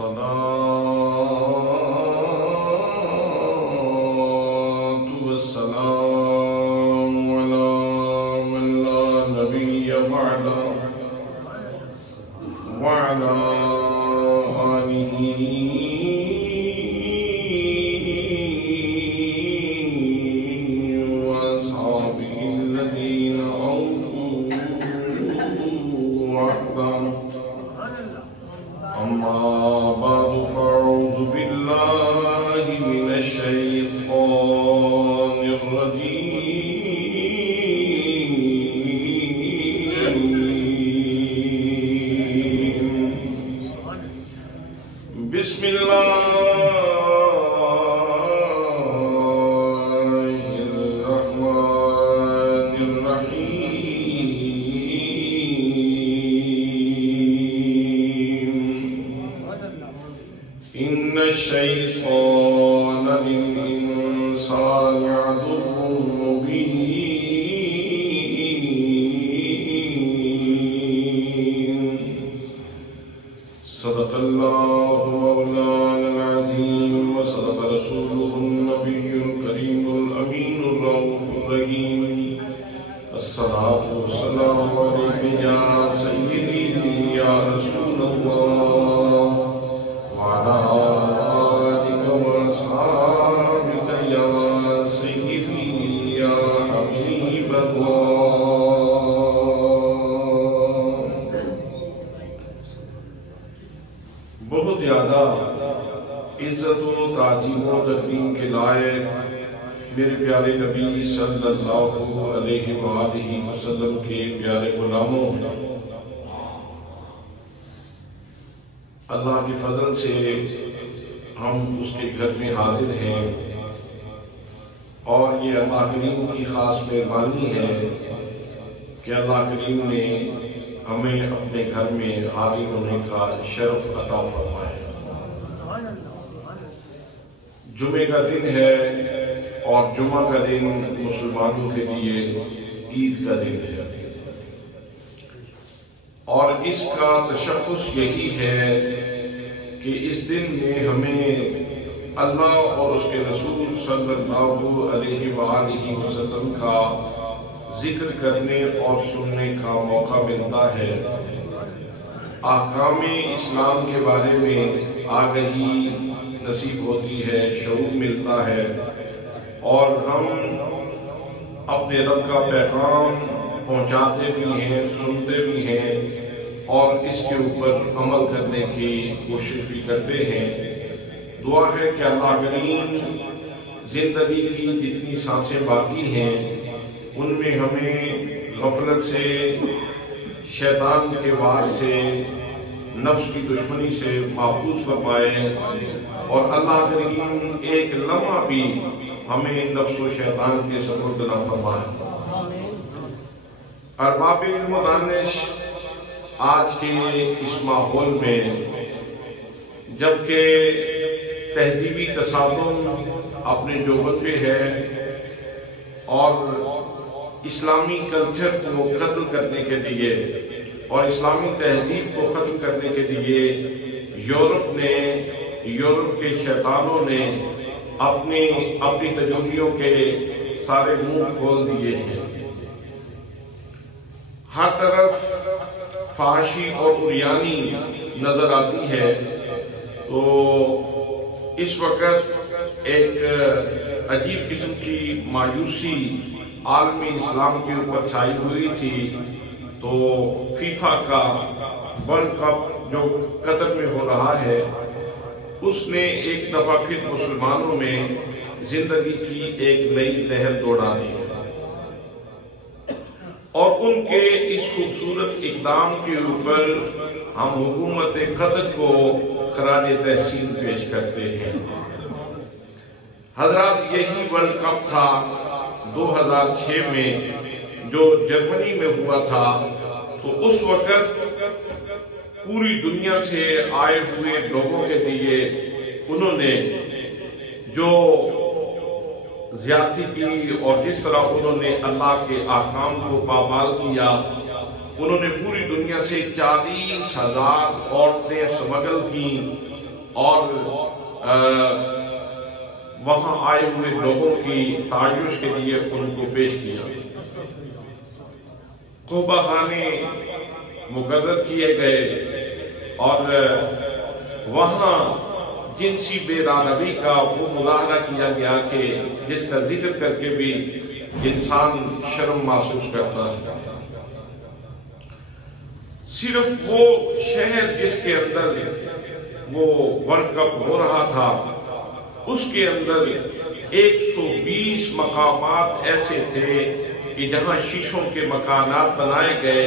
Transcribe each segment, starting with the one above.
والصلاة والسلام على من لا نبي بعده وعلى آله وأصحابه الذين أوفوا عهده. أما بعد فأعوذ بالله من الشيطان الرجيم. بسم الله الرحمن الرحيم. إن الشيطان للإنسان عدو مبين. صدق الله مولانا العظيم وصدق رسوله النبي الكريم الأمين الرؤوف الرحيم. الصلاة والسلام عليك يا سيدي يا رسول الله وعلى آلك وأصحابك يا سيدي يا حبيب الله. بہت زیادہ عزت و تعظیم و تکریم کے لائق میرے پیارے نبی صلی اللہ علیہ وآلہ وسلم کے پیارے غلاموں، اللہ کے فضل سے ہم اس کے گھر میں حاضر ہیں، اور یہ اللہ کریم کی خاص مہربانی ہے کہ اللہ کریم نے ہمیں اپنے گھر میں حاضر ہونے کا شرف عطا فرمایا. جمعے کا دن ہے اور جمعہ کا دن مسلمانوں کے لیے عید کا دن ہے، اور اس کا تشخص یہی ہے کہ اس دن میں ہمیں اللہ اور اس کے رسول صلی اللہ علیہ وآلہ وسلم کا ذکر کرنے اور سننے کا موقع ملتا ہے. احکام اسلام کے بارے میں آگہی نصیب ہوتی ہے، شعور ملتا ہے، اور ہم اپنے رب کا پیغام پہنچاتے بھی ہیں، سنتے بھی ہیں، اور اس کے اوپر عمل کرنے کی کوشش بھی کرتے ہیں. دعا ہے کہ اللہ کریم زندگی کی جتنی سانسیں باقی ہیں ان میں ہمیں غفلت سے، شیطان کے وار سے، نفس کی دشمنی سے محفوظ فرمائے، اور اللہ کریم ایک لمحہ بھی ہمیں نفس و شیطان کے سپرد نہ فرمائے. ارباب علم و دانش آج کے اس ماحول میں، جبکہ تہذیبی تصادم اپنے جوہر پہ ہے اور اسلامی کلچر کو ختم کرنے کے لیے اور اسلامی تہذیب کو ختم کرنے کے لیے یورپ کے شیطانوں نے اپنی تجربیوں کے سارے منہ کھول دیے ہیں. ہر طرف فحاشی اور عریانی نظر آتی ہے. تو اس وقت ایک عجیب قسم کی مایوسی عالمی اسلام کے اوپر چھائی ہوئی تھی. تو فیفا کا ورلڈ کپ جو قطر میں ہو رہا ہے، اس نے ایک دفعہ پھر مسلمانوں میں زندگی کی ایک نئی لہر دوڑا دی، اور ان کے اس خوبصورت اقدام کے اوپر ہم حکومت قطر کو خراج تحسین پیش کرتے ہیں. حضرات، یہی ورلڈ کپ تھا 2006 میں جو جرمنی میں ہوا تھا. تو اس وقت پوری دنیا سے آئے ہوئے لوگوں کے لیے انہوں نے جو زیادتی کی اور جس طرح انہوں نے اللہ کے احکام کو پامال کیا، انہوں نے پوری دنیا سے 40,000 عورتیں سمگل کی اور وہاں آئے ہوئے لوگوں کی تعیش کے لیے ان کو پیش کیا۔ قبہ خانے مقرر کیے گئے اور وہاں جنسی برابری کا وہ مظاہرہ کیا گیا کہ جس کا ذکر کر کے بھی انسان شرم محسوس کرتا ہے۔ صرف وہ شہر جس کے اندر وہ ورلڈ کپ ہو رہا تھا اس کے اندر 120 مقامات ایسے تھے کہ جہاں شیشوں کے مکانات بنائے گئے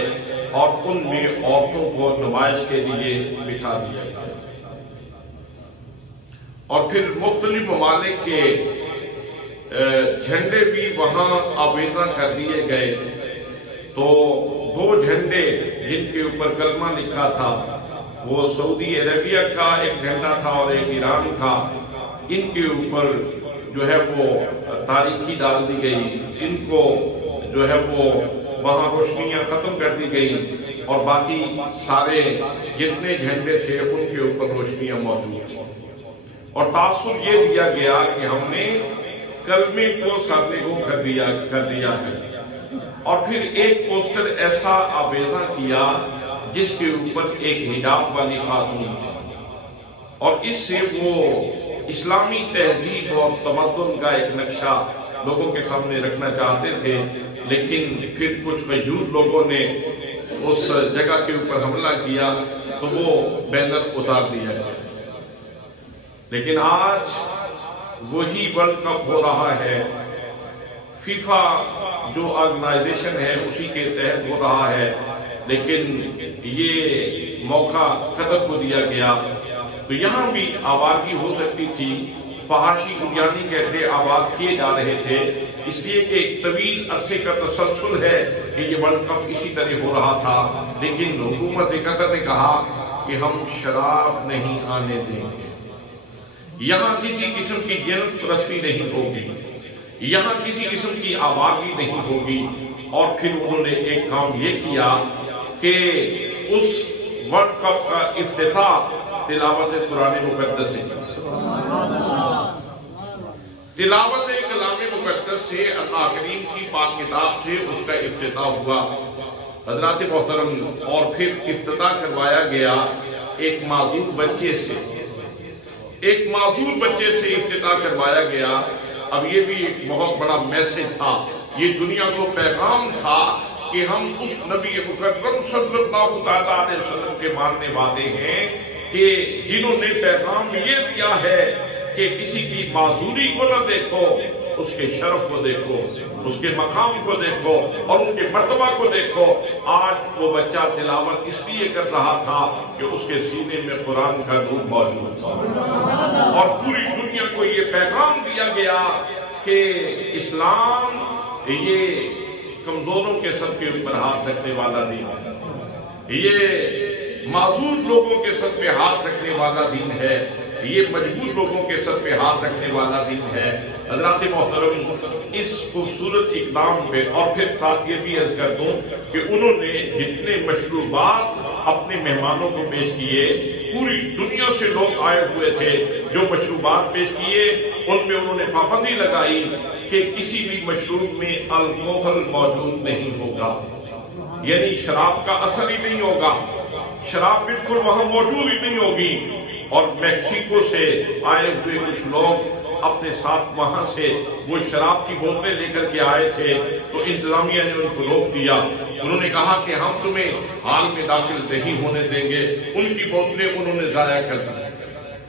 اور ان میں عورتوں کو نمائش کے لیے بٹھا دیا گیا، اور پھر مختلف ممالک کے جھنڈے بھی وہاں آویزاں کر دیے گئے۔ تو 2 جھنڈے جن کے اوپر کلمہ لکھا تھا وہ سعودی عربیہ کا ایک جھنڈا تھا اور ایک ایران کا، ان کے اوپر جو ہے وہ تاریخی ڈال دی گئی، ان کو جو ہے وہ وہاں روشنیاں ختم کر دی گئی اور باقی سارے جتنے جھنڈے تھے ان کے اوپر روشنیاں موجود تھیں، اور تاثر یہ دیا گیا کہ ہم نے کلمے کو سرنگوں کر دیا ہے۔ اور پھر ایک پوسٹر ایسا آویزاں کیا جس کے اوپر ایک حجاب والی خاتون تھی، اور اس سے وہ اسلامی تہذیب اور تمدن کا ایک نقشہ لوگوں کے سامنے رکھنا چاہتے تھے، لیکن پھر کچھ غیور لوگوں نے اس جگہ کے اوپر حملہ کیا تو وہ بینر اتار دیا گیا۔ لیکن آج وہی ورلڈ کپ ہو رہا ہے، فیفا جو آرگنائزیشن ہے اسی کے تحت ہو رہا ہے، لیکن یہ موقع قطر کو دیا گیا تو یہاں بھی آبادی ہو سکتی تھی۔ فحاشی بنیادی کے اڈے آباد کیے جا رہے تھے، اس لیے کہ ایک طویل عرصے کا تسلسل ہے کہ یہ ورلڈ کپ اسی طرح ہو رہا تھا، لیکن حکومت قطر نے کہا کہ ہم شراب نہیں آنے دیں گے، یہاں کسی قسم کی جنس پرستی نہیں ہوگی، یہاں کسی قسم کی آبادی نہیں ہوگی۔ اور پھر انہوں نے ایک کام یہ کیا کہ اس ورلڈ کپ کا افتتاح تلاوت قرآن مقدس سے، تلاوت کلام مقدس سے، اللہ کریم کی پاک کتاب سے اس کا افتتاح ہوا حضرات محترم، اور پھر افتتاح کروایا گیا ایک معذور بچے سے، ایک معذور بچے سے افتتاح کروایا گیا۔ اب یہ بھی ایک بہت بڑا میسج تھا، یہ دنیا کو پیغام تھا کہ ہم اس نبی مکرم صلی اللہ علیہ وسلم کے ماننے والے ہیں کہ جنہوں نے پیغام یہ دیا ہے کہ کسی کی معذوری کو نہ دیکھو، اس کے شرف کو دیکھو، اس کے مقام کو دیکھو اور اس کے مرتبہ کو دیکھو۔ آج وہ بچہ تلاوت اس لیے کر رہا تھا کہ اس کے سینے میں قرآن کا نور موجود تھا، اور پوری دنیا کو یہ پیغام دیا گیا کہ اسلام یہ کمزوروں کے سر کے اوپر ہاتھ رکھنے والا دین ہے، یہ معذور لوگوں کے سر پہ ہاتھ رکھنے والا دین ہے، یہ مجبور لوگوں کے سر پہ ہاتھ رکھنے والا دن ہے۔ حضرات محترم، اس خوبصورت اقدام پہ اور پھر ساتھ یہ بھی عرض کر دوں کہ انہوں نے جتنے مشروبات اپنے مہمانوں کو پیش کیے، پوری دنیا سے لوگ آئے ہوئے تھے، جو مشروبات پیش کیے ان پہ انہوں نے پابندی لگائی کہ کسی بھی مشروب میں الکوہل موجود نہیں ہوگا، یعنی شراب کا اثر ہی نہیں ہوگا، شراب بالکل وہاں موجود ہی نہیں ہوگی۔ اور میکسیکو سے آئے ہوئے کچھ لوگ اپنے ساتھ وہاں سے وہ شراب کی بوتلیں لے کر کے آئے تھے، تو انتظامیہ نے ان کو روک دیا، انہوں نے کہا کہ ہم تمہیں ہال میں داخل نہیں ہونے دیں گے، ان کی بوتلیں انہوں نے ضائع کر دی۔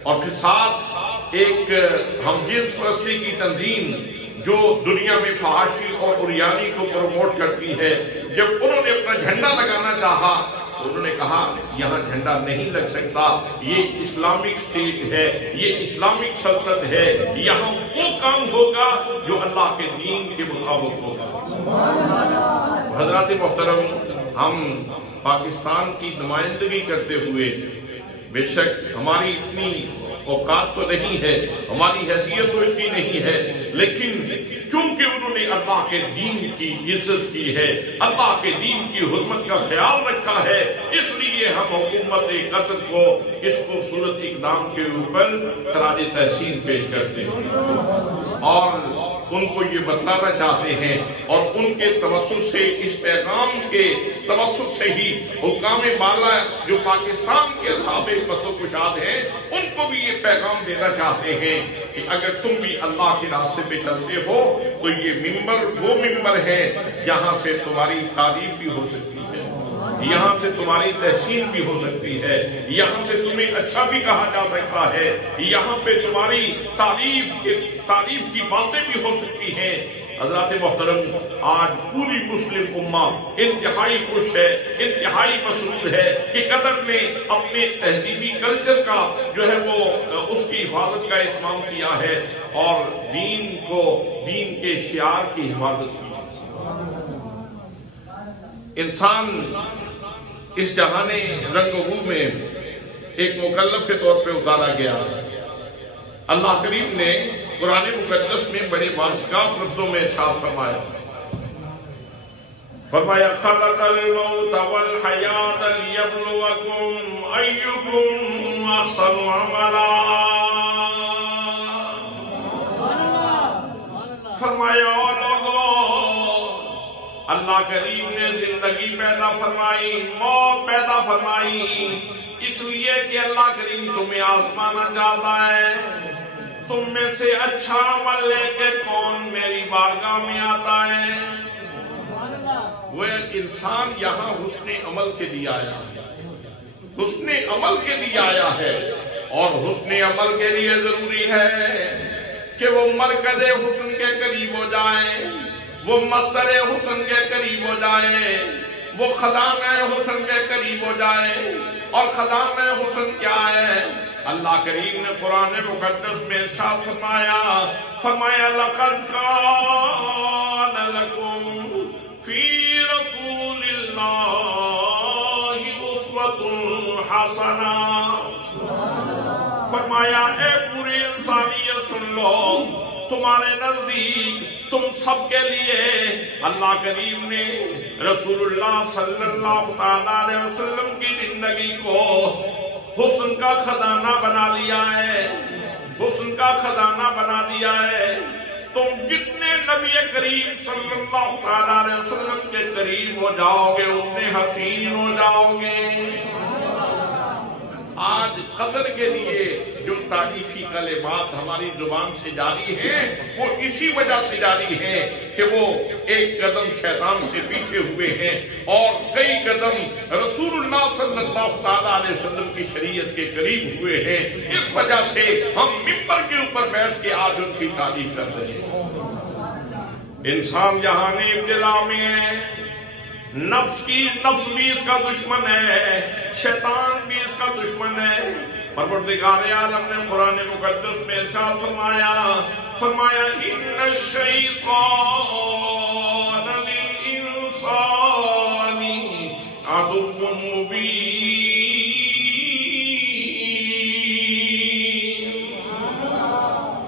اور پھر ساتھ ایک ہم جنس پرستی کی تنظیم جو دنیا میں فحاشی اور عریانی کو پروموٹ کرتی ہے، جب انہوں نے اپنا جھنڈا لگانا چاہا تو انہوں نے کہا یہاں جھنڈا نہیں لگ سکتا، یہ اسلامک اسٹیٹ ہے، یہ اسلامک سلطنت ہے، یہاں وہ کام ہوگا جو اللہ کے دین کے مطابق ہوگا۔ حضرات محترم، ہم پاکستان کی نمائندگی کرتے ہوئے بے شک ہماری اتنی اوقات تو نہیں ہے، ہماری حیثیت تو اتنی نہیں ہے، لیکن چونکہ انہوں نے اللہ کے دین کی عزت کی ہے، اللہ کے دین کی حرمت کا خیال رکھا ہے، اس لیے ہم حکومت قطر کو اس خوبصورت اقدام کے اوپر خراج تحسین پیش کرتے ہیں اور ان کو یہ بتلانا چاہتے ہیں، اور ان کے توسط سے، اس پیغام کے توسط سے ہی حکام بالا جو پاکستان کے سابق پست و کشاد ہیں ان کو بھی یہ پیغام دینا چاہتے ہیں کہ اگر تم بھی اللہ کے راستے پہ چلتے ہو تو یہ ممبر وہ ممبر ہے جہاں سے تمہاری تعریف بھی ہو سکتی ہے، یہاں سے تمہاری تحسین بھی ہو سکتی ہے، یہاں سے تمہیں اچھا بھی کہا جا سکتا ہے، یہاں پہ تمہاری تعریف کی باتیں بھی ہو سکتی ہیں۔ حضرات محترم، آج پوری مسلم امہ انتہائی خوش ہے، انتہائی مسرور ہے کہ قطر نے اپنے تہذیبی کلچر کا جو ہے وہ اس کی حفاظت کا اہتمام کیا ہے اور دین کے شعار کی حفاظت کی۔ انسان اس جہان رنگ و بو میں ایک مکلف کے طور پہ اتارا گیا۔ اللہ کریم نے قرآن مقدس میں بڑے باشکاف لفظوں میں ارشاد فرمایا خلق الموت والحیات لیبلوکم ایکم احسن عملا، فرمایا لوگو اللہ کریم نے زندگی پیدا فرمائی، موت پیدا فرمائی اس لیے کہ اللہ کریم تمہیں آزمانا چاہتا ہے تم میں سے اچھا عمل لے کے کون میری بارگاہ میں آتا ہے۔ وہ ایک انسان یہاں حسن عمل کے لیے آیا ہے، حسن عمل کے لیے آیا ہے، اور حسن عمل کے لیے ضروری ہے کہ وہ مرکز حسن کے قریب ہو جائیں، وہ مصدر حسن کے قریب ہو جائیں، وہ خزانہ حسن کے قریب ہو جائیں۔ اور خزانہ حسن کیا ہے؟ اللہ کریم نے قرآن مقدس میں ارشاد فرمایا لقد کان لکم فی رسول اللہ اسوۃ حسنہ، فرمایا اے پوری انسانیت سن لو، تمہارے نزدیک تم سب کے لیے اللہ کریم نے رسول اللہ صلی اللہ علیہ وسلم کی زندگی کو حسن کا خزانہ بنا لیا ہے، حسن کا خزانہ بنا دیا ہے۔ تم جتنے نبی کریم صلی اللہ علیہ وسلم کے قریب ہو جاؤ گے اتنے حسین ہو جاؤ گے۔ آج قطر کے لیے جو تعریفی کلمات ہماری زبان سے جاری ہیں وہ اسی وجہ سے جاری ہیں کہ وہ ایک قدم شیطان سے پیچھے ہوئے ہیں اور کئی قدم رسول اللہ صلی اللہ علیہ وسلم کی شریعت کے قریب ہوئے ہیں۔ اس وجہ سے ہم ممبر کے اوپر بیٹھ کے آج ان کی تعریف کر رہے ہیں۔ انسان جہان ابتلا میں ہے، نفس بھی اس کا دشمن ہے، شیطان بھی اس کا دشمن ہے۔ پروردگار عالم نے قرآن مقدس میں ارشاد فرمایا ان الشیطان للانسان عدو مبین،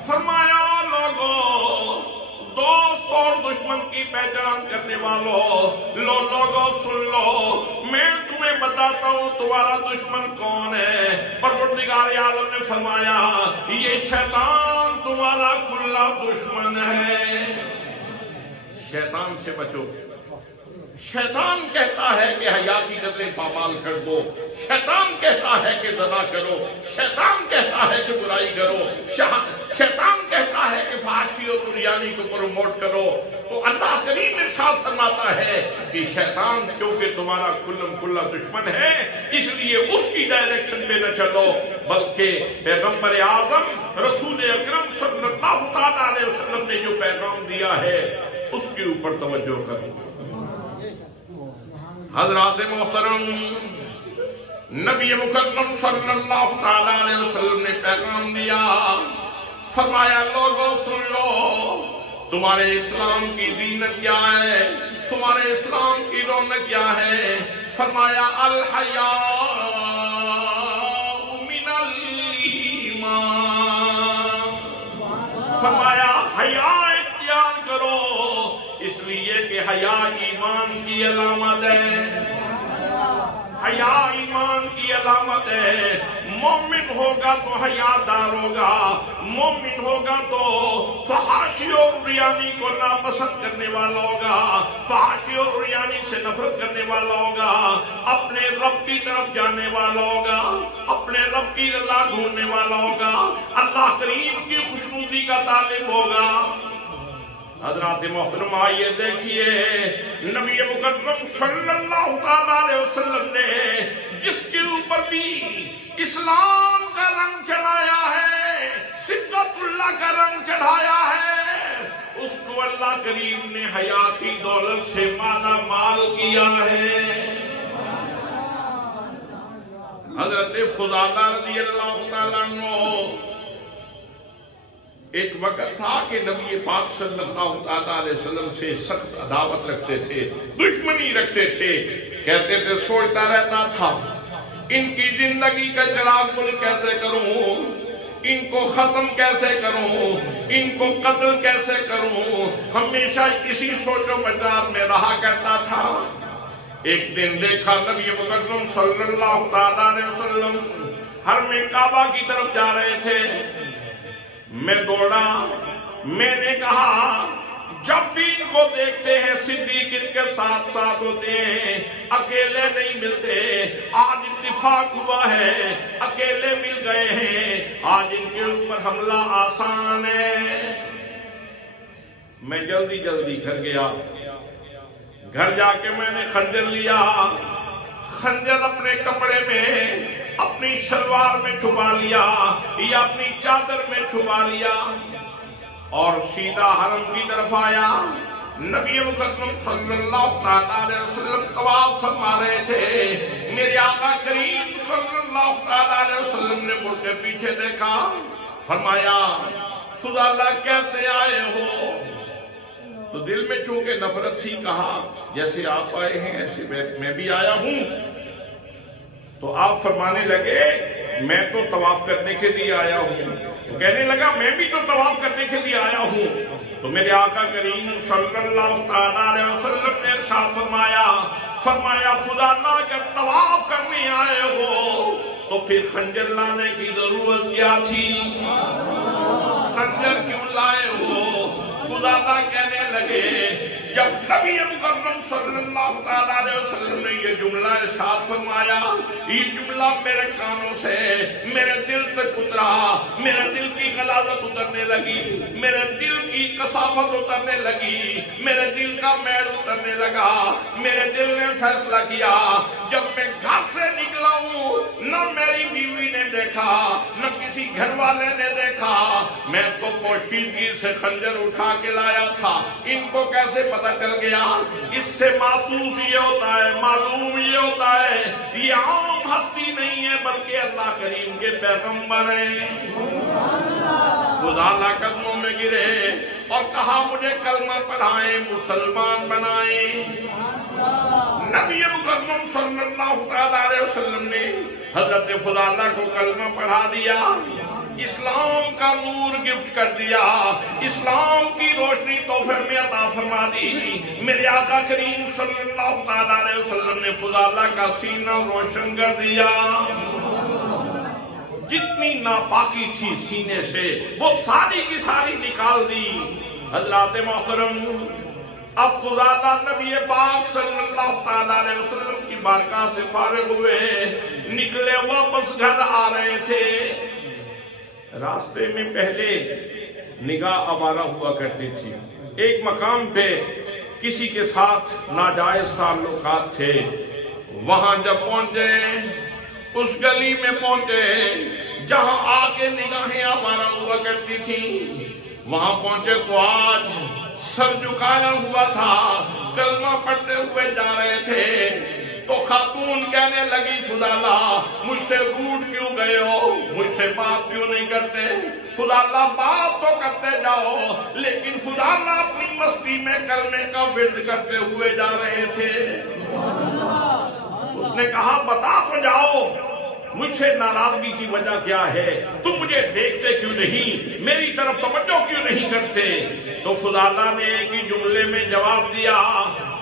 فرمایا لوگوں دوست اور دشمن کی پہچان کرنے والوں لوگوں سن لو، میں تمہیں بتاتا ہوں تمہارا دشمن کون ہے۔ پروردگار عالم نے فرمایا یہ شیطان تمہارا کھلا دشمن ہے، شیطان سے بچو۔ شیطان کہتا ہے کہ حیا کی قدریں پامال کر دو، شیطان کہتا ہے کہ زنا کرو، شیطان کہتا ہے کہ برائی کرو، شیطان کہتا ہے کہ فحاشی اور بریانی کو پروموٹ کرو۔ تو اللہ کریم ارشاد فرماتا ہے کہ شیطان کیونکہ تمہارا کلم کلا دشمن ہے اس لیے اس کی ڈائریکشن میں نہ چلو، بلکہ پیغمبر اعظم رسول اکرم صلی اللہ علیہ وسلم نے جو پیغام دیا ہے اس کے اوپر توجہ کرو۔ حضرات محترم، نبی مکرم صلی اللہ علیہ وسلم نے پیغام دیا، فرمایا لوگوں سن لو تمہارے اسلام کی زینت کیا ہے، تمہارے اسلام کی رونق کیا ہے۔ فرمایا الحیاء من الایمان، فرمایا حیا اختیار کرو حیا ایمان کی علامت ہے، حیا ایمان کی علامت ہے۔ مومن ہوگا تو حیادار ہوگا، مومن ہوگا تو فحاشی اور ریانی کو ناپسند کرنے والا ہوگا، فحاشی اور ریانی سے نفرت کرنے والا ہوگا، اپنے رب کی طرف جانے والا ہوگا، اپنے رب کی رضا ڈھونڈنے والا ہوگا، اللہ کریم کی خوشنودی کا طالب ہوگا۔ حضرات محترم آئیے دیکھیے نبی مکرم صلی اللہ علیہ وسلم نے جس کے اوپر بھی اسلام کا رنگ چڑھایا ہے، صدق اللہ کا رنگ چڑھایا ہے، اس کو اللہ کریم نے حیا کی دولت سے مالا مال کیا ہے۔ حضرت فضالہ رضی اللہ تعالیٰ عنہ ایک وقت تھا کہ نبی پاک صلی اللہ تعالیٰ علیہ وسلم سے سخت عداوت رکھتے تھے، دشمنی رکھتے تھے، کہتے تھے سوچتا رہتا تھا ان کی زندگی کا چراغ گل کیسے کروں، ان کو ختم کیسے کروں، ان کو قتل کیسے کروں، ہمیشہ اسی سوچ و بچار میں رہا کرتا تھا۔ ایک دن دیکھا نبی مکرم صلی اللہ تعالیٰ علیہ وسلم حرم کعبہ کی طرف جا رہے تھے، میں دوڑا، میں نے کہا جب بھی ان کو دیکھتے ہیں صدیق ان کے ساتھ ساتھ ہوتے ہیں، اکیلے نہیں ملتے، آج اتفاق ہوا ہے اکیلے مل گئے ہیں، آج ان کے اوپر حملہ آسان ہے۔ میں جلدی جلدی گھر گیا، گھر جا کے میں نے خنجر لیا، خنجر اپنے کپڑے میں اپنی شلوار میں چھپا لیا یا اپنی چادر میں چھپا لیا اور سیدھا حرم کی طرف آیا۔ نبی مکرم صلی اللہ علیہ وسلم طواف فرما رہے تھے، میرے آقا کریم صلی اللہ علیہ وسلم نے مڑ کے پیچھے دیکھا، فرمایا فضالہ کیسے آئے ہو؟ تو دل میں چونکہ نفرت تھی، کہا جیسے آپ آئے ہیں ایسے میں بھی آیا ہوں۔ تو آپ فرمانے لگے میں تو طواف کرنے کے لیے آیا ہوں، تو کہنے لگا میں بھی تو طواف کرنے کے لیے آیا ہوں۔ تو میرے آقا کریم صلی اللہ علیہ وسلم نے ارشاد فرمایا فضالہ اگر طواف کرنے آئے ہو تو پھر خنجر لانے کی ضرورت کیا تھی؟ خنجر کیوں لائے ہو؟ فضالہ کہنے لگے جب نبی مکرم صلی اللہ علیہ وسلم نے یہ جملہ ارشاد فرمایا، یہ جملہ میرے کانوں سے میرے دل تک اترا، میرے دل کی غلاظت اترنے لگی، میرے دل کی کثافت اترنے لگی، میرے دل کا میل اترنے لگا۔ میرے دل نے فیصلہ کیا جب میں گھر سے نکلا ہوں نہ میری بیوی نے دیکھا نہ کسی گھر والے نے دیکھا، میں تو پوشیدگی سے خنجر اٹھا کے لایا تھا، ان کو کیسے پتہ چل گیا؟ اس سے محسوس یہ ہوتا ہے، معلوم یہ ہوتا ہے یہ عام ہستی نہیں ہے بلکہ اللہ کریم کے پیغمبر ہیں۔ فضالہ قدموں میں گرے اور کہا مجھے کلمہ پڑھائیں، مسلمان بنائیں۔ نبی مکرم صلی اللہ علیہ وسلم نے حضرت فضالہ کو کلمہ پڑھا دیا، اسلام کا نور گفٹ کر دیا، اسلام کی روشنی تحفے میں عطا فرما دی۔ میرے آقا کریم صلی اللہ علیہ وسلم نے فضالہ کا سینہ روشن کر دیا، جتنی ناپاکی تھی سینے سے وہ ساری کی ساری نکال دی۔ حضرات محترم اب فضالہ نبی پاک صلی اللہ علیہ وسلم کی بارگاہ سے فارغ ہوئے، نکلے واپس گھر آ رہے تھے۔ راستے میں پہلے نگاہ آوارہ ہوا کرتی تھی، ایک مقام پہ کسی کے ساتھ ناجائز تعلقات تھے، وہاں جب پہنچے اس گلی میں پہنچے جہاں آ کے نگاہیں آوارہ ہوا کرتی تھی، وہاں پہنچے تو آج سر جھکایا ہوا تھا، کلمہ پڑھتے ہوئے جا رہے تھے۔ تو خاتون کہنے لگی فضالہ مجھ سے روٹ کیوں گئے ہو، مجھ سے بات کیوں نہیں کرتے؟ فضالہ بات تو کرتے جاؤ، لیکن فضالہ اپنی مستی میں کلمے کا ورد کرتے ہوئے جا رہے تھے۔ اس نے کہا بتا تو جاؤ مجھ سے ناراضگی کی وجہ کیا ہے، تم مجھے دیکھتے کیوں نہیں، میری طرف توجہ کیوں نہیں کرتے؟ تو فضالہ نے ایک ہی جملے میں جواب دیا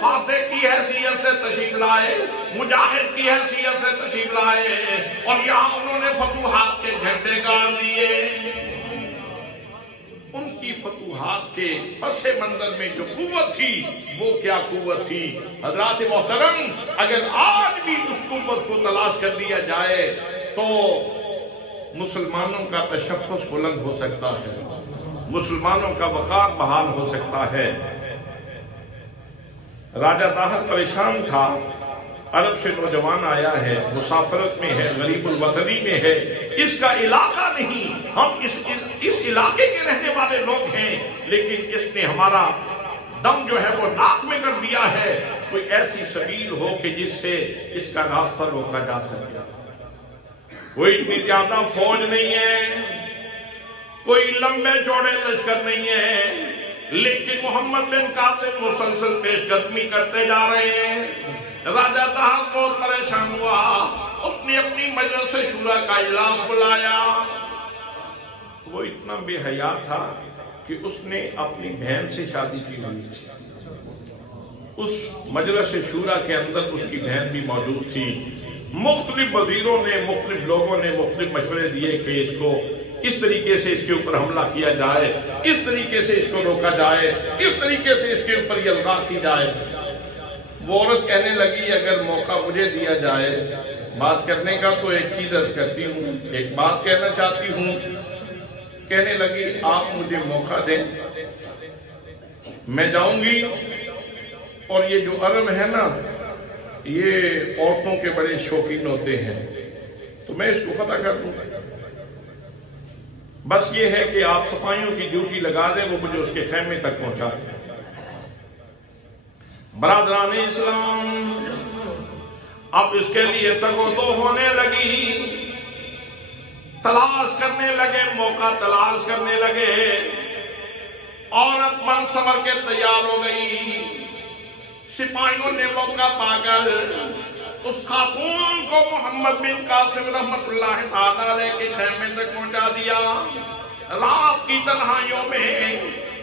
فاتح کی حیثیت سے تشریف لائے، مجاہد کی حیثیت سے تشریف لائے، اور یہاں انہوں نے فتوحات کے جھنڈے گاڑ دیے۔ ان کی فتوحات کے پس منظر میں جو قوت تھی وہ کیا قوت تھی؟ حضرات محترم، اگر آج بھی اس قوت کو تلاش کر لیا جائے تو مسلمانوں کا تشخص بلند ہو سکتا ہے، مسلمانوں کا وقار بحال ہو سکتا ہے۔ راجہ طاہر پریشان تھا، عرب سے نوجوان آیا ہے، مسافرت میں ہے، غریب الوطنی میں ہے، اس کا علاقہ نہیں، ہم اس علاقے کے رہنے والے لوگ ہیں، لیکن اس نے ہمارا دم جو ہے وہ ناک میں کر دیا ہے، کوئی ایسی سبیل ہو کہ جس سے اس کا راستہ روکا جا سکے۔ کوئی اتنی زیادہ فوج نہیں ہے، کوئی لمبے چوڑے لشکر نہیں ہے، لیکن محمد بن قاسم مسلسل پیش قدمی کرتے جا رہے ہیں۔ راجہ طاہر بہت پریشان ہوا، اس نے اپنی مجلس شورا کا اجلاس بلایا۔ وہ اتنا بے حیا تھا کہ اس نے اپنی بہن سے شادی کی ہوئی تھی۔ اس مجلس شورا کے اندر اس کی بہن بھی موجود تھی۔ مختلف وزیروں نے، مختلف لوگوں نے مختلف مشورے دیے کہ اس کو اس طریقے سے اس کے اوپر حملہ کیا جائے، اس طریقے سے اس کو روکا جائے، اس طریقے سے اس کے اوپر یہ الغار کی جائے۔ وہ عورت کہنے لگی اگر موقع مجھے دیا جائے بات کرنے کا تو ایک چیز عرض کرتی ہوں، ایک بات کہنا چاہتی ہوں۔ کہنے لگی آپ مجھے موقع دیں، میں جاؤں گی، اور یہ جو عرب ہے نا یہ عورتوں کے بڑے شوقین ہوتے ہیں، تو میں اس کو فتح کر دوں گا۔ بس یہ ہے کہ آپ سپاہیوں کی ڈیوٹی لگا دیں، وہ مجھے اس کے خیمے تک پہنچا دیں۔ برادران اسلام، اب اس کے لیے تگ و دو ہونے لگی، تلاش کرنے لگے، موقع تلاش کرنے لگے۔ عورت بن سنور کے تیار ہو گئی، سپاہیوں نے موقع پا کر اس خاتون کو محمد بن قاسم رحمت اللہ تعالیٰ علیہ کے خیمے تک پہنچا دیا۔ رات کی تنہائیوں میں،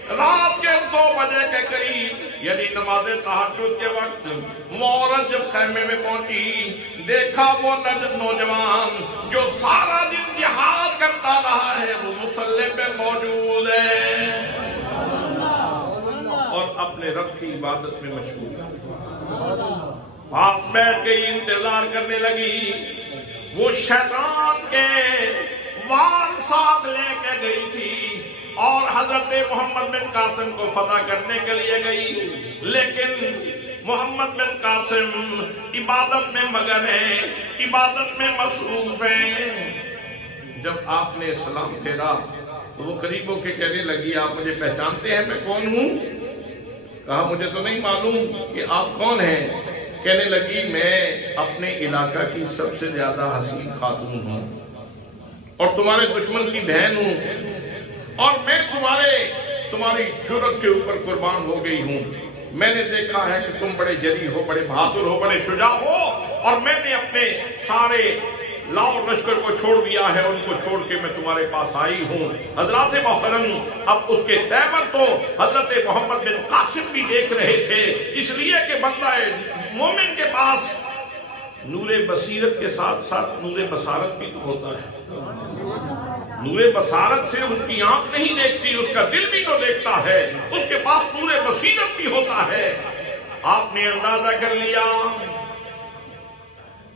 رات کے 2 بجے کے قریب، یعنی نماز تہجد کے وقت، وہ عورت جب خیمے میں پہنچی، دیکھا وہ نوجوان جو سارا دن جہاد کرتا رہا ہے وہ مصلی پہ موجود ہے اور اپنے رب کی عبادت میں مشغول ہے۔ پاس بیٹھ گئی، انتظار کرنے لگی۔ وہ شیطان کے وار ساتھ لے کے گئی تھی اور حضرت محمد بن قاسم کو فتح کرنے کے لیے گئی، لیکن محمد بن قاسم عبادت میں مگن ہے، عبادت میں مصروف ہے۔ جب آپ نے سلام پھیرا تو وہ قریب ہو کے کہنے لگی آپ مجھے پہچانتے ہیں میں کون ہوں؟ کہا مجھے تو نہیں معلوم کہ آپ کون ہیں۔ کہنے لگی میں اپنے علاقہ کی سب سے زیادہ حسین خاتون ہوں اور تمہارے دشمن کی بہن ہوں، اور میں تمہاری جرأت کے اوپر قربان ہو گئی ہوں۔ میں نے دیکھا ہے کہ تم بڑے جری ہو، بڑے بہادر ہو، بڑے شجاع ہو، اور میں نے اپنے سارے لاؤ لشکر کو چھوڑ دیا ہے، ان کو چھوڑ کے میں تمہارے پاس آئی ہوں۔ حضرات محترم، اب اس کے تیور تو حضرت محمد بن قاسم بھی دیکھ رہے تھے، اس لیے کہ بندہ مومن کے پاس نور بصیرت کے ساتھ ساتھ نور بصارت بھی تو ہوتا ہے۔ نور بصارت سے اس کی آنکھ نہیں دیکھتی، اس کا دل بھی تو دیکھتا ہے، اس کے پاس نور بصیرت بھی ہوتا ہے۔ آپ نے اندازہ کر لیا،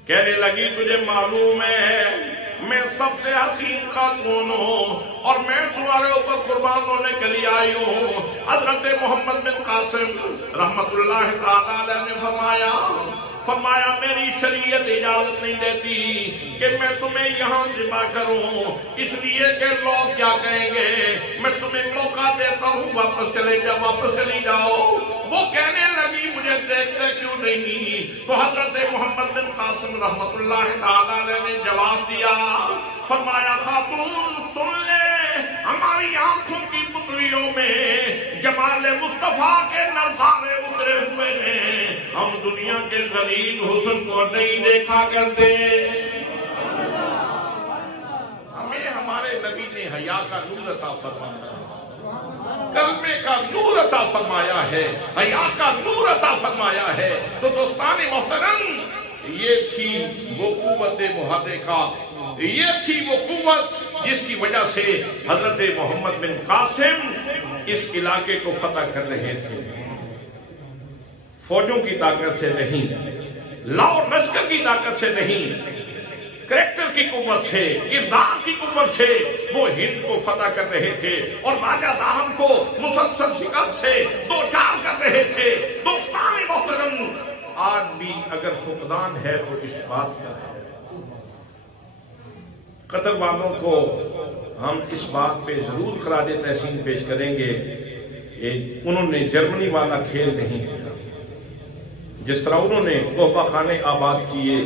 کہنے لگی تجھے معلوم ہے میں سب سے حسین خاتون ہوں اور میں تمہارے اوپر قربان ہونے کے لیے آئی ہوں۔ حضرت محمد بن قاسم رحمت اللہ تعالیٰ علیہ نے فرمایا میری شریعت اجازت نہیں دیتی کہ میں تمہیں یہاں ذبح کروں، اس لیے کہ لوگ کیا کہیں گے، میں تمہیں موقع دیتا ہوں واپس چلی جاؤ۔ وہ کہنے لگی مجھے دیکھتے کیوں نہیں؟ تو حضرت محمد بن قاسم رحمت اللہ تعالیٰ علیہ نے جواب دیا، فرمایا خاتون سن لے، ہماری آنکھوں کی پتلیوں میں جمال مصطفیٰ کے نظارے اترے ہوئے ہیں، ہم دنیا کے غریب حسن کو نہیں دیکھا کرتے۔ ہمیں ہمارے نبی نے حیا کا نور عطا فرمایا۔ کلمے کا نور عطا فرمایا ہے، حیا کا نور عطا فرمایا ہے۔ تو دوستان محترم، یہ تھی وہ قوت محرکہ، یہ تھی وہ قوت جس کی وجہ سے حضرت محمد بن قاسم اس علاقے کو فتح کر رہے تھے۔ فوجوں کی طاقت سے نہیں، لاؤ لشکر کی طاقت سے نہیں، کریکٹر کی قوت سے، کردار کی قوت سے وہ ہند کو فتح کر رہے تھے اور راجہ داہم کو مسلسل شکست سے دو چار کر رہے تھے۔ دوستان محترم، آج بھی اگر فقدان ہے تو اس بات کا ہے۔ قطر والوں کو ہم اس بات پہ ضرور خراج تحسین پیش کریں گے، انہوں نے جرمنی والا کھیل نہیں کھیلا۔ جس طرح انہوں نے تحفہ خانے آباد کیے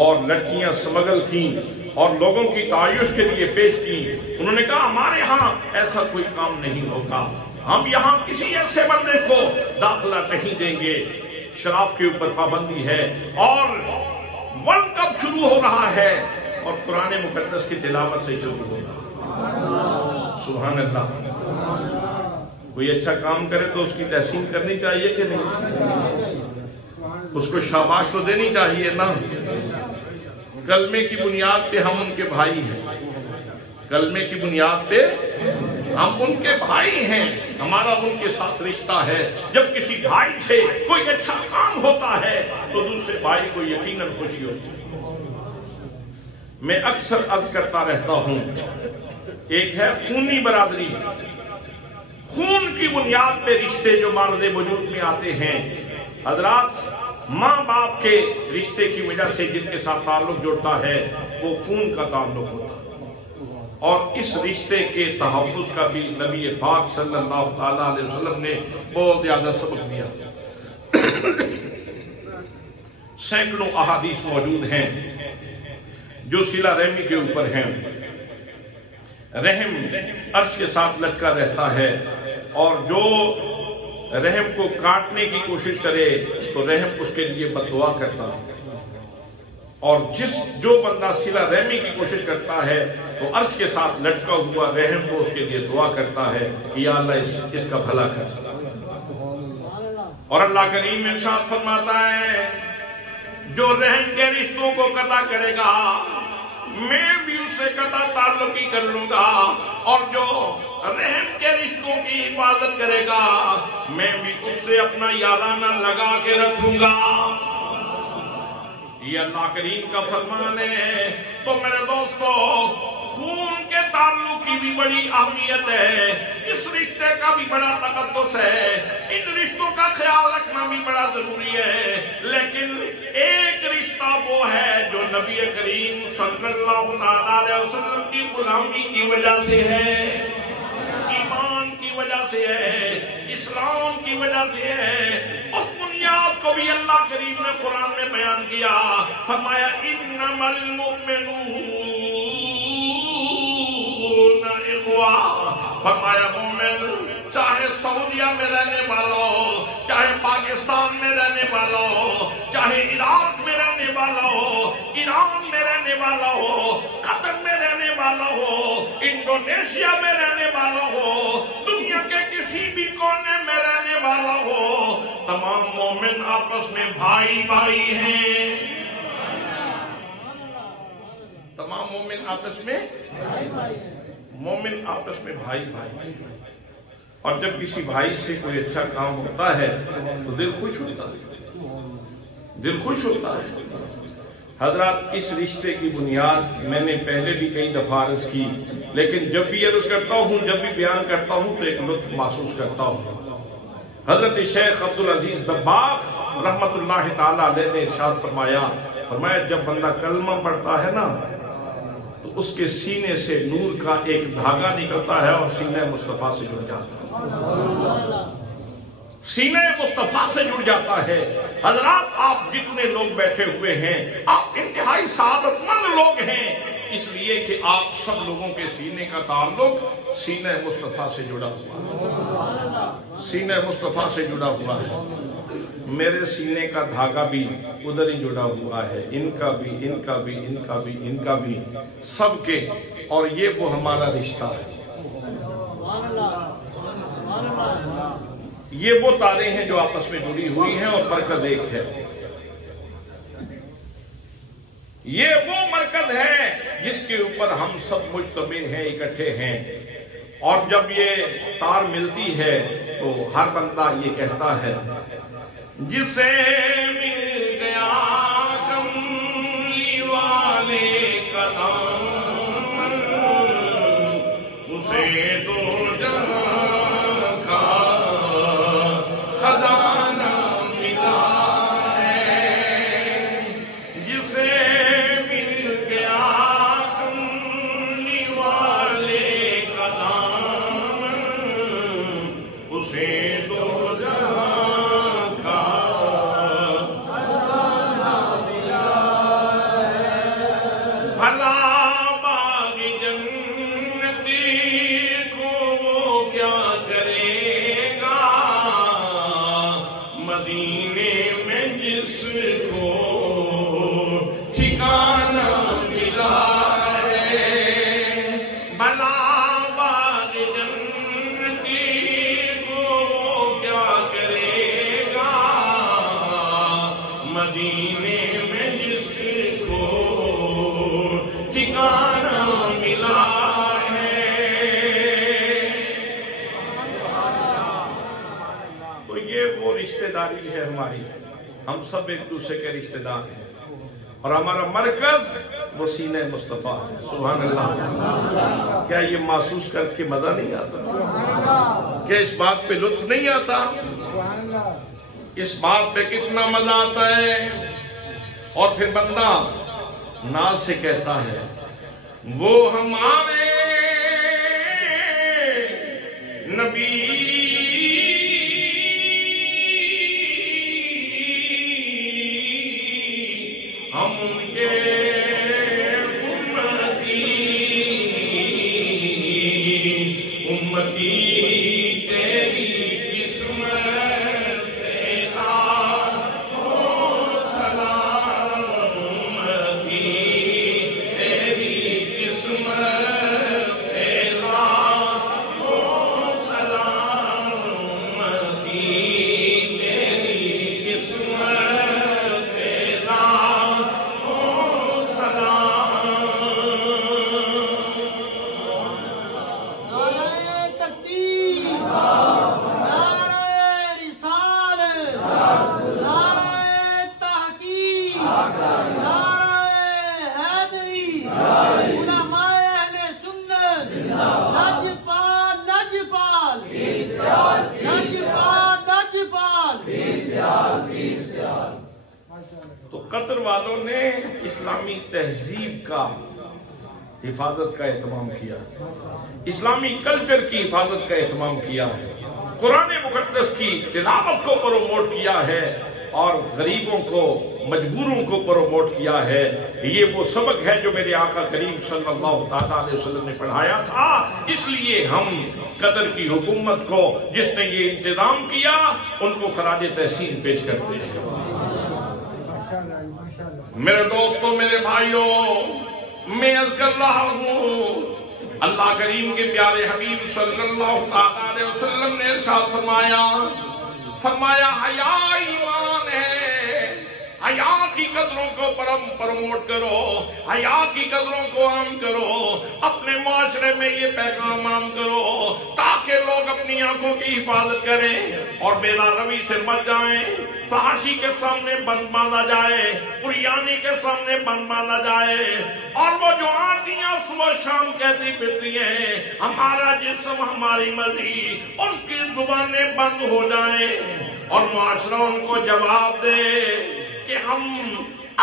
اور لڑکیاں سمگل کی اور لوگوں کی تعیش کے لیے پیش کی، انہوں نے کہا ہمارے ہاں ایسا کوئی کام نہیں ہوگا، ہم یہاں کسی ایسے بندے کو داخلہ نہیں دیں گے۔ شراب کے اوپر پابندی ہے اور ورلڈ کپ شروع ہو رہا ہے اور قرآن مقدس کی تلاوت سے شروع ہو رہا ہے۔ سبحان اللہ۔ کوئی اچھا کام کرے تو اس کی تحسین کرنی چاہیے کہ نہیں؟ اس کو شاباش تو دینی چاہیے نا۔ کلمے کی بنیاد پہ ہم ان کے بھائی ہیں، کلمے کی بنیاد پہ ہم ان کے بھائی ہیں، ہمارا ان کے ساتھ رشتہ ہے۔ جب کسی بھائی سے کوئی اچھا کام ہوتا ہے تو دوسرے بھائی کو یقیناً خوشی ہوتی ہے۔ میں اکثر عرض کرتا رہتا ہوں، ایک ہے خونی برادری، خون کی بنیاد پہ رشتے جو مارد وجود میں آتے ہیں۔ حضرات، ماں باپ کے رشتے کی وجہ سے جن کے ساتھ تعلق جڑتا ہے وہ خون کا تعلق ہوتا ہے، اور اس رشتے کے تحفظ کا بھی نبی پاک صلی اللہ تعالیٰ علیہ وسلم نے بہت زیادہ سبق دیا۔ سینکڑوں احادیث موجود ہیں جو صلہ رحمی کے اوپر ہیں۔ رحم عرش کے ساتھ لٹکا رہتا ہے، اور جو رحم کو کاٹنے کی کوشش کرے تو رحم اس کے لیے بد دعا کرتا ہے، اور جو بندہ صلہ رحمی کی کوشش کرتا ہے تو عرش کے ساتھ لٹکا ہوا رحم کو اس کے لیے دعا کرتا ہے کہ یا اللہ اس کا بھلا کر۔ اور اللہ کریم ارشاد فرماتا ہے جو رحم کے رشتوں کو قطع کرے گا میں بھی اس سے قطع تعلقی کر لوں گا، اور جو رحم کے رشتوں کی حفاظت کرے گا میں بھی اس سے اپنا یارانہ لگا کے رکھوں گا۔ یہ اللہ کریم کا فرمان ہے۔ تو میرے دوستو، خون کے تعلق کی بھی بڑی اہمیت ہے، اس رشتے کا بھی بڑا تقدس ہے، ان رشتوں کا خیال رکھنا بھی بڑا ضروری ہے۔ لیکن ایک رشتہ وہ ہے جو نبی کریم صلی اللہ علیہ وسلم کی غلامی کی وجہ سے ہے، ایمان کی وجہ سے ہے، اسلام کی وجہ سے ہے۔ اس بنیاد کو بھی اللہ کریم نے قرآن میں بیان کیا، فرمایا انما المؤمنون اخوہ، فرمایا مومن چاہے سعودیہ میں رہنے والا ہو، چاہے پاکستان میں رہنے والا ہو، چاہے عراق میں رہنے والا ہو، ایران میں رہنے والا ہو، قطر میں رہنے والا ہو، انڈونیشیا میں رہنے والا ہو، دنیا کے کسی بھی کونے میں رہنے والا ہو، تمام مومن آپس میں بھائی بھائی ہیں۔ تمام مومن آپس میں بھائی بھائی، اور جب کسی بھائی سے کوئی اچھا کام ہوتا ہے تو دل خوش ہوتا ہے، دل خوش ہوتا ہے۔ حضرات، اس رشتے کی بنیاد میں نے پہلے بھی کئی دفعہ عرض کی، لیکن جب بھی عرض کرتا ہوں، جب بھی بیان کرتا ہوں تو ایک لطف محسوس کرتا ہوں۔ حضرت شیخ عبدالعزیز دباغ رحمت اللہ تعالیٰ علیہ نے ارشاد فرمایا جب بندہ کلمہ پڑھتا ہے نا تو اس کے سینے سے نور کا ایک دھاگا نکلتا ہے اور سینہ مصطفیٰ سے جڑ جاتا ہے، سینہ مصطفیٰ سے جڑ جاتا ہے۔ حضرات، آپ جتنے لوگ بیٹھے ہوئے ہیں آپ انتہائی سعادت مند لوگ ہیں، اس لیے کہ آپ سب لوگوں کے سینے کا تعلق سینہ مصطفیٰ سے جڑا ہوا ہے، سینہ مصطفیٰ سے جڑا ہوا ہے۔ میرے سینے کا دھاگا بھی ادھر ہی جڑا ہوا ہے، ان کا بھی، ان کا بھی، ان کا بھی، ان کا بھی، سب کے، اور یہ وہ ہمارا رشتہ ہے۔ یہ وہ تارے ہیں جو آپس میں جڑی ہوئی ہیں اور مرکز ایک ہے. یہ وہ مرکز ہے جس کے اوپر ہم سب مجتمع ہیں، اکٹھے ہیں. اور جب یہ تار ملتی ہے تو ہر بندہ یہ کہتا ہے جسے مل گیا کملی والے کا دامن اسے تو جہاں کا خزانہ ملا ہے. جسے مل گیا کملی والے کا دامن اسے تو جہاں کا خزانہ ملا ہے. بھلا باغ جنتی کو وہ کیا کرے گا مدینے میں جس کو ٹھکانہ ملا ہے. بھلا باغ جنتی کو وہ کیا کرے گا مدینے میں جس کو ٹھکانہ ملا ہے. تو یہ وہ رشتہ داری ہے ہماری. ہم سب ایک دوسرے کے رشتہ دار ہیں اور ہمارا مرکز وہ سینہ مصطفیٰ ہے. سبحان اللہ. کیا یہ محسوس کر کے مزہ نہیں آتا؟ کیا اس بات پہ لطف نہیں آتا؟ اس بات پہ کتنا مزہ آتا ہے. اور پھر بندہ ناز سے کہتا ہے وہ ہمارے نبی ہم ان کے امتی تیری قسمت پیدا ہو سلام. امتی تیری قسمت پیدا ہو سلام. امتی تیری قسمت پیدا ہو سلام. نعرہ تکبیر، نعرہ رسالت، نعرہ تحقیق، نعرہ حیدری، علماء اہل سنت، نجپال نجپال نجپال نجپال. تو قطر والوں نے اسلامی تہذیب کا حفاظت کا اہتمام کیا، اسلامی کلچر کی حفاظت کا اہتمام کیا ہے، قرآن مقدس کی تلاوت کو پروموٹ کیا ہے اور غریبوں کو مجبوروں کو پروموٹ کیا ہے. یہ وہ سبق ہے جو میرے آقا کریم صلی اللہ علیہ وسلم نے پڑھایا تھا. اس لیے ہم قطر کی حکومت کو جس نے یہ انتظام کیا ان کو خراج تحسین پیش کرتے ہیں. میرے دوستوں، میرے بھائیوں، میں عرض کر رہا ہوں اللہ کریم کے پیارے حبیب صلی اللہ علیہ وسلم نے ارشاد فرمایا حیا ایمان ہے. حیا کی قدروں کو پروموٹ کرو، حیا کی قدروں کو عام کرو، اپنے معاشرے میں یہ پیغام عام کرو تاکہ لوگ اپنی آنکھوں کی حفاظت کریں اور بیلا روی سے بچ جائیں. فحاشی کے سامنے بند باندھا جائے، عریانی کے سامنے بند باندھا جائے، اور وہ جو آنٹیاں صبح شام کہتی پھرتی ہیں ہمارا جسم ہماری مرضی، ان کی زبانیں بند ہو جائیں اور معاشرہ ان کو جواب دے کہ ہم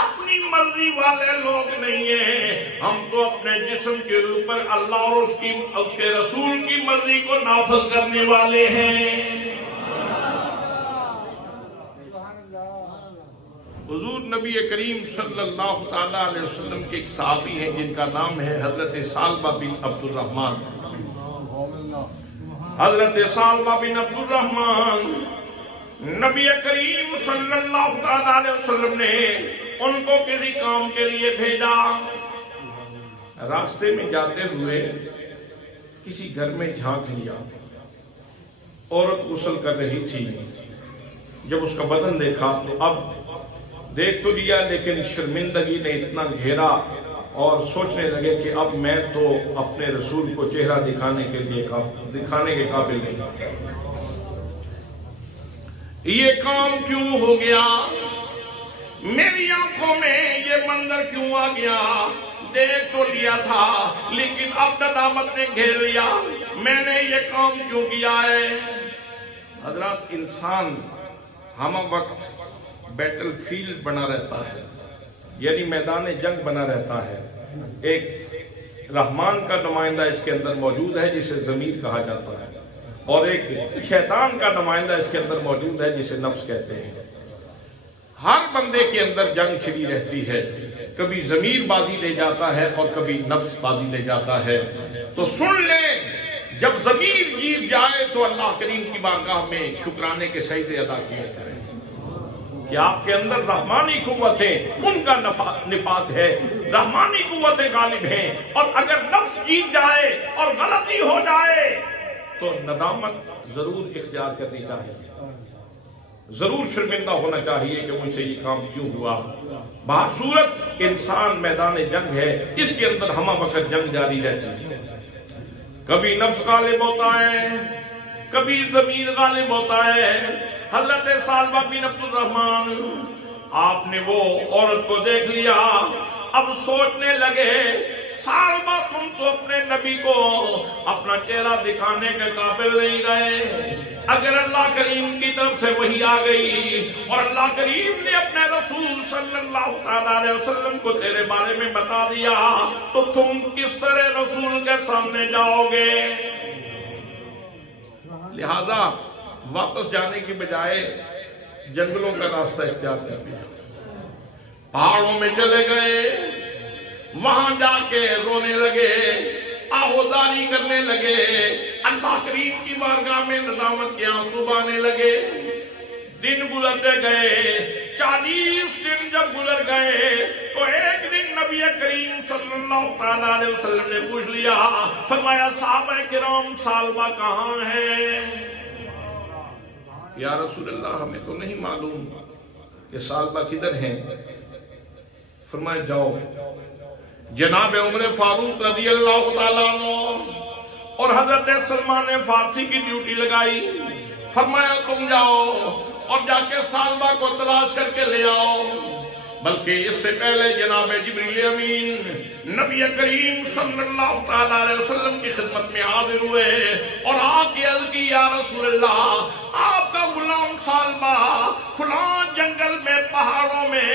اپنی مرضی والے لوگ نہیں ہیں، ہم تو اپنے جسم کے اوپر اللہ اور اس کے رسول کی مرضی کو نافذ کرنے والے ہیں. حضور نبی کریم صلی اللہ تعالیٰ علیہ وسلم کے ایک صحابی ہیں جن کا نام ہے حضرت سالبہ بن عبد الرحمن. حضرت سالبہ بن عبد الرحمن نبی کریم صلی اللہ تعالیٰ علیہ وسلم نے ان کو کسی کام کے لیے بھیجا. راستے میں جاتے ہوئے کسی گھر میں جھانک لیا عورت غسل کر رہی تھی، جب اس کا بدن دیکھا تو اب دیکھ تو لیا لیکن شرمندگی نے اتنا گھیرا اور سوچنے لگے کہ اب میں تو اپنے رسول کو چہرہ دکھانے کے قابل نہیں، یہ کام کیوں ہو گیا، میری آنکھوں میں یہ منظر کیوں آ گیا، دیکھ تو لیا تھا لیکن اب ندامت نے گھیر لیا، میں نے یہ کام کیوں کیا ہے۔ حضرات، انسان ہمہ وقت بیٹل فیلڈ بنا رہتا ہے، یعنی میدان جنگ بنا رہتا ہے۔ ایک رحمان کا نمائندہ اس کے اندر موجود ہے جسے ضمیر کہا جاتا ہے، اور ایک شیطان کا نمائندہ اس کے اندر موجود ہے جسے نفس کہتے ہیں۔ ہر بندے کے اندر جنگ چھڑی رہتی ہے، کبھی ضمیر بازی لے جاتا ہے اور کبھی نفس بازی لے جاتا ہے۔ تو سن لیں، جب ضمیر جیت جائے تو اللہ کریم کی بارگاہ میں شکرانے کے سجدے ادا کیا کریں کہ آپ کے اندر رحمانی قوتیں، ان کا نفاذ ہے، رحمانی قوتیں غالب ہیں، اور اگر نفس جیت جائے اور غلطی ہو جائے تو ندامت ضرور اختیار کرنی چاہیے، ضرور شرمندہ ہونا چاہیے کہ مجھ سے یہ کام کیوں ہوا۔ بہر صورت انسان میدان جنگ ہے، اس کے اندر ہمہ وقت جنگ جاری رہتی ہے، کبھی نفس غالب ہوتا ہے، کبھی ضمیر غالب ہوتا ہے۔ حضرت سالبہ بن عبد الرحمن، آپ نے وہ عورت کو دیکھ لیا، اب سوچنے لگے سالبہ تم تو اپنے نبی کو اپنا چہرہ دکھانے کے قابل نہیں رہے، اگر اللہ کریم کی طرف سے وحی آ گئی اور اللہ کریم نے اپنے رسول صلی اللہ علیہ وسلم کو تیرے بارے میں بتا دیا تو تم کس طرح رسول کے سامنے جاؤ گے؟ لہذا واپس جانے کی بجائے جنگلوں کا راستہ اختیار کر لیا، پہاڑوں میں چلے گئے، وہاں جا کے رونے لگے، آہوداری کرنے لگے، اللہ کریم کی بارگاہ میں ندامت کے آنسو بہانے لگے۔ دن گزرتے گئے، 40 دن جب گزر گئے تو ایک دن نبی کریم صلی اللہ علیہ وسلم نے پوچھ لیا، فرمایا صحابہ کرام سالبہ کہاں ہے؟ یا رسول اللہ ہمیں تو نہیں معلوم کہ سالبہ کدھر ہیں۔ فرمایا جاؤ، جناب عمر فاروق رضی اللہ تعالیٰ عنہ اور حضرت سلمان فارسی کی ڈیوٹی لگائی، فرمایا تم جاؤ اور جا کے سالبہ کو تلاش کر کے لے آؤ۔ بلکہ اس سے پہلے جناب جبریل امین نبی کریم صلی اللہ علیہ وسلم کی خدمت میں حاضر ہوئے اور آ کے عرض کی، یا رسول اللہ آپ کا غلام سالبہ فلاں جنگل میں پہاڑوں میں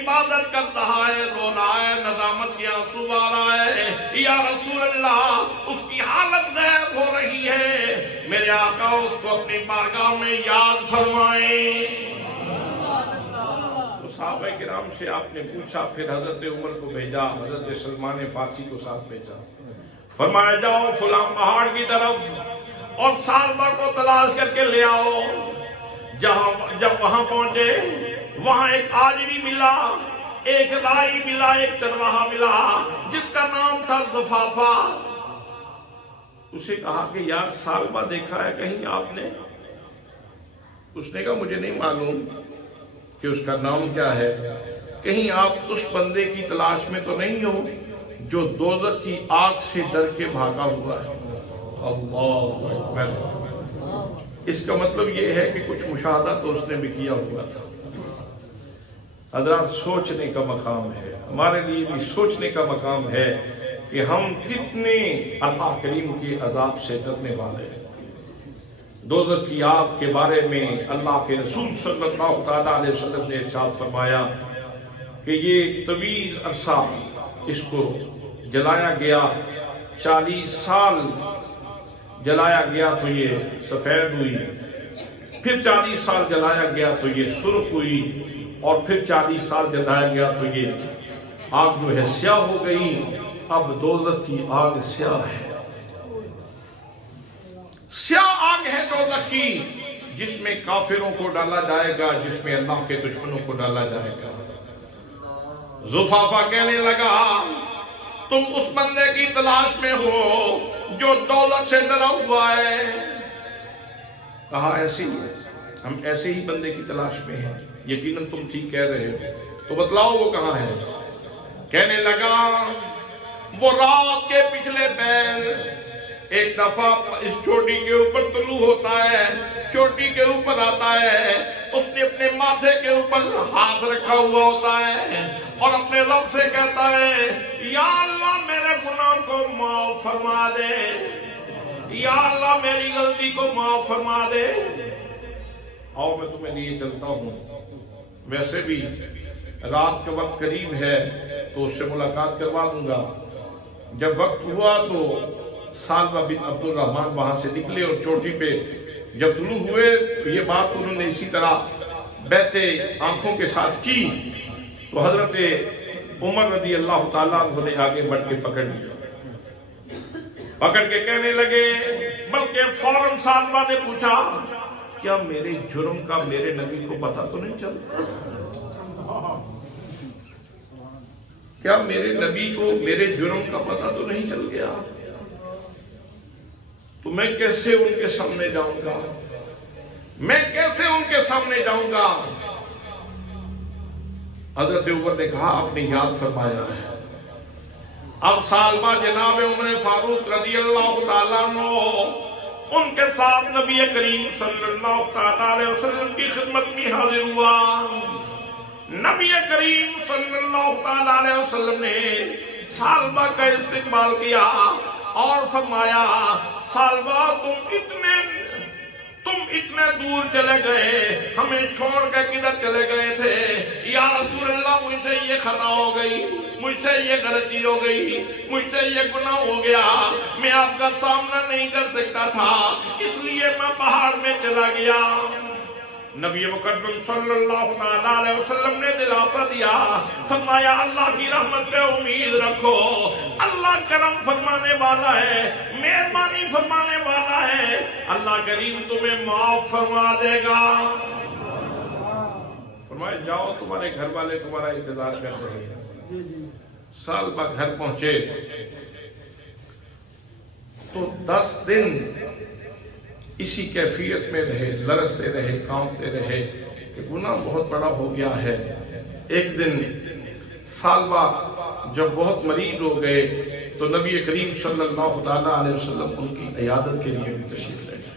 عبادت کر رہا ہے، رو رہا ہے، ندامت کے آنسو بہا رہا ہے، یا رسول اللہ اس کی حالت غائب ہو رہی ہے، میرے آقا اس کو اپنی بارگاہ میں یاد فرمائیں۔ صحابہ کرام سے آپ نے پوچھا، پھر حضرت عمر کو بھیجا، حضرت سلمان فارسی کو ساتھ بھیجا، فرمایا جاؤ فلاں پہاڑ کی طرف اور سالبہ کو تلاش کر کے لے آؤ۔ جب وہاں پہنچے، وہاں ایک آجری ملا، ایک رائی ملا، ایک چرواہا ملا جس کا نام تھا زفافہ۔ اسے کہا کہ یار سالبہ دیکھا ہے کہیں آپ نے؟ اس نے کہا مجھے نہیں معلوم کہ اس کا نام کیا ہے، کہیں آپ اس بندے کی تلاش میں تو نہیں ہو جو دوزخ کی آگ سے ڈر کے بھاگا ہوا ہے؟ اللہ اکبر۔ اس کا مطلب یہ ہے کہ کچھ مشاہدہ تو اس نے بھی کیا ہوا تھا۔ حضرات سوچنے کا مقام ہے، ہمارے لیے بھی سوچنے کا مقام ہے کہ ہم کتنے اللہ کریم کے عذاب سے ڈرنے والے ہیں۔ دوزخ کی آگ کے بارے میں اللہ کے رسول صلی اللہ علیہ وسلم نے ارشاد فرمایا کہ یہ طویل عرصہ اس کو جلایا گیا، 40 سال جلایا گیا تو یہ سفید ہوئی، پھر 40 سال جلایا گیا تو یہ سرخ ہوئی، اور پھر 40 سال جلایا گیا تو یہ آگ جو ہے سیاہ ہو گئی۔ اب دوزخ کی آگ سیاہ ہے، سیاہ آگ ہے دوزخ کی، جس میں کافروں کو ڈالا جائے گا، جس میں اللہ کے دشمنوں کو ڈالا جائے گا۔ زفافہ کہنے لگا تم اس بندے کی تلاش میں ہو جو دولت سے ڈرا ہوا ہے، کہا ایسے ہی ہے، ہم ایسے ہی بندے کی تلاش میں ہیں، یقیناً تم ٹھیک کہہ رہے ہو، تو بتلاؤ وہ کہاں ہے؟ کہنے لگا وہ رات کے پچھلے پہر ایک دفعہ اس چوٹی کے اوپر طلوع ہوتا ہے، چوٹی کے اوپر آتا ہے، اس نے اپنے ماتھے کے اوپر ہاتھ رکھا ہوا ہوتا ہے اور اپنے رب سے کہتا ہے یا اللہ میرے گناہ کو معاف فرما دے، یا اللہ میری غلطی کو معاف فرما دے، آؤ میں تمہیں لیے چلتا ہوں، ویسے بھی رات کا وقت قریب ہے تو اس سے ملاقات کروا دوں گا۔ جب وقت ہوا تو سالبہ بن عبد الرحمن وہاں سے نکلے اور چوٹی پہ جب طلوع ہوئے تو یہ بات انہوں نے اسی طرح بیٹھے آنکھوں کے ساتھ کی تو حضرت عمر رضی اللہ تعالیٰ عنہ نے آگے بڑھ کے پکڑ لیا، پکڑ کے کہنے لگے، بلکہ فوراً سالبہ نے پوچھا کیا میرے جرم کا میرے نبی کو پتہ تو نہیں چلتا؟ کیا میرے نبی کو میرے جرم کا پتہ تو نہیں چل گیا؟ تو میں کیسے ان کے سامنے جاؤں گا؟ میں کیسے ان کے سامنے جاؤں گا؟ حضرت عمر نے کہا آپ نے یاد فرمایا ہے۔ اب سالبہ جناب عمر فاروق رضی اللہ تعالیٰ عنہ ان کے ساتھ نبی کریم صلی اللہ تعالیٰ علیہ وسلم کی خدمت میں حاضر ہوا۔ نبی کریم صلی اللہ تعالیٰ علیہ وسلم نے سالبہ کا استقبال کیا اور فرمایا سالبہ تم اتنے دور چلے گئے، ہمیں چھوڑ کے کدھر چلے گئے تھے؟ یا رسول اللہ مجھ سے یہ خطا ہو گئی، مجھ سے یہ غلطی ہو گئی، مجھ سے یہ گناہ ہو گیا، میں آپ کا سامنا نہیں کر سکتا تھا اس لیے میں پہاڑ میں چلا گیا۔ نبی مقدم صلی اللہ تعالیٰ علیہ وسلم نے دلاسا دیا، فرمایا اللہ کی رحمت پہ امید رکھو، اللہ کرم فرمانے والا ہے، مہربانی فرمانے والا ہے، اللہ کریم تمہیں معاف فرما دے گا۔ فرمایا جاؤ تمہارے گھر والے تمہارا انتظار کر رہے ہیں۔ سالبہ گھر پہنچے تو 10 دن اسی کیفیت میں رہے، لرزتے رہے، کانپتے رہے کہ گناہ بہت بڑا ہو گیا ہے۔ ایک دن سالبہ جب بہت مریض ہو گئے تو نبی کریم صلی اللہ تعالیٰ علیہ وسلم ان کی عیادت کے لیے بھی تشریف لے گئے۔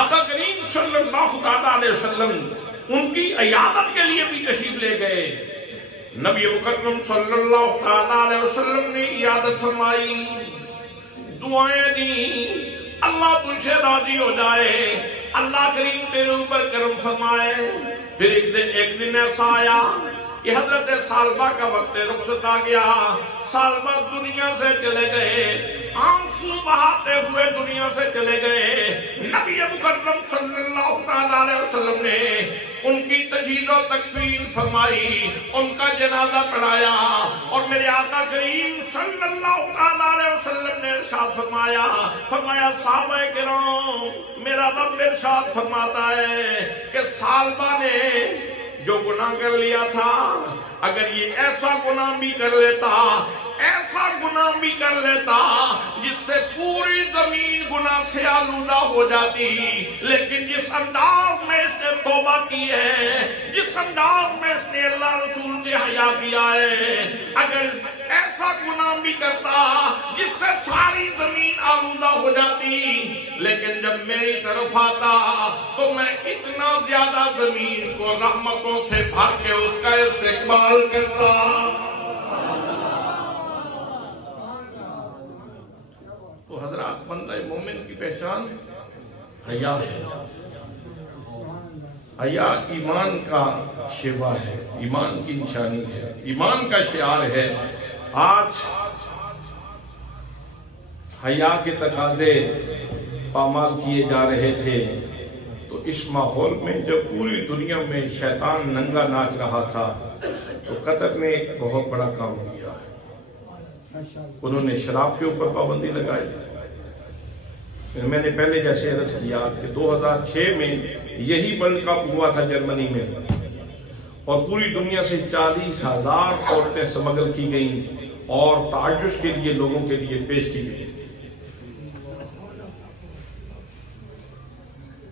آقا کریم صلی اللہ تعالیٰ علیہ وسلم ان کی عیادت کے لیے بھی تشریف لے گئے۔ نبی مکرم صلی اللہ تعالیٰ علیہ وسلم نے عیادت فرمائی، دعائیں دی، اللہ تجھ سے راضی ہو جائے، اللہ کریم تیرے اوپر کرم فرمائے۔ پھر ایک دن ایسا آیا کہ حضرت سالبہ کا وقت رخصت آ گیا، سالبہ دنیا سے چلے گئے، آنسو بہاتے ہوئے دنیا سے چلے گئے۔ نبی مکرم صلی اللہ علیہ وسلم نے ان کی تجہیز و تکفین فرمائی، ان کا جنازہ پڑھایا، اور میرے آقا کریم صلی اللہ علیہ وسلم نے ارشاد فرمایا صحابہ کرام میرا رب ارشاد فرماتا ہے کہ سالبہ نے جو گناہ کر لیا تھا، اگر یہ ایسا گناہ بھی کر لیتا، ایسا گناہ بھی کر لیتا جس سے پوری زمین گناہ سے آلودہ ہو جاتی، لیکن جس انداز میں اس نے توبہ کی ہے، جس انداز میں اس نے اللہ رسول سے حیا کیا ہے، اگر ایسا گناہ بھی کرتا جس سے ساری زمین آلودہ ہو جاتی، لیکن جب میری طرف آتا تو میں اتنا زیادہ زمین کو رحمتوں سے بھر کے اس کا استقبال کرتا۔ تو حضرات بندہ مومن کی پہچان حیا ہے۔ حیا ایمان کا شعبہ ہے، ایمان کی نشانی ہے، ایمان کا شعار ہے۔ آج حیا کے تقاضے پامال کیے جا رہے تھے تو اس ماحول میں جب پوری دنیا میں شیطان ننگا ناچ رہا تھا تو قطر نے ایک بہت بڑا کام کیا ہے، انہوں نے شراب کے اوپر پابندی لگائی۔ میں نے پہلے جیسے عرض کیا کہ 2006 میں یہی ورلڈ کپ ہوا تھا جرمنی میں، اور پوری دنیا سے 40,000 عورتیں سمگل کی گئیں اور تعجش کے لیے لوگوں کے لیے پیش کی گئی۔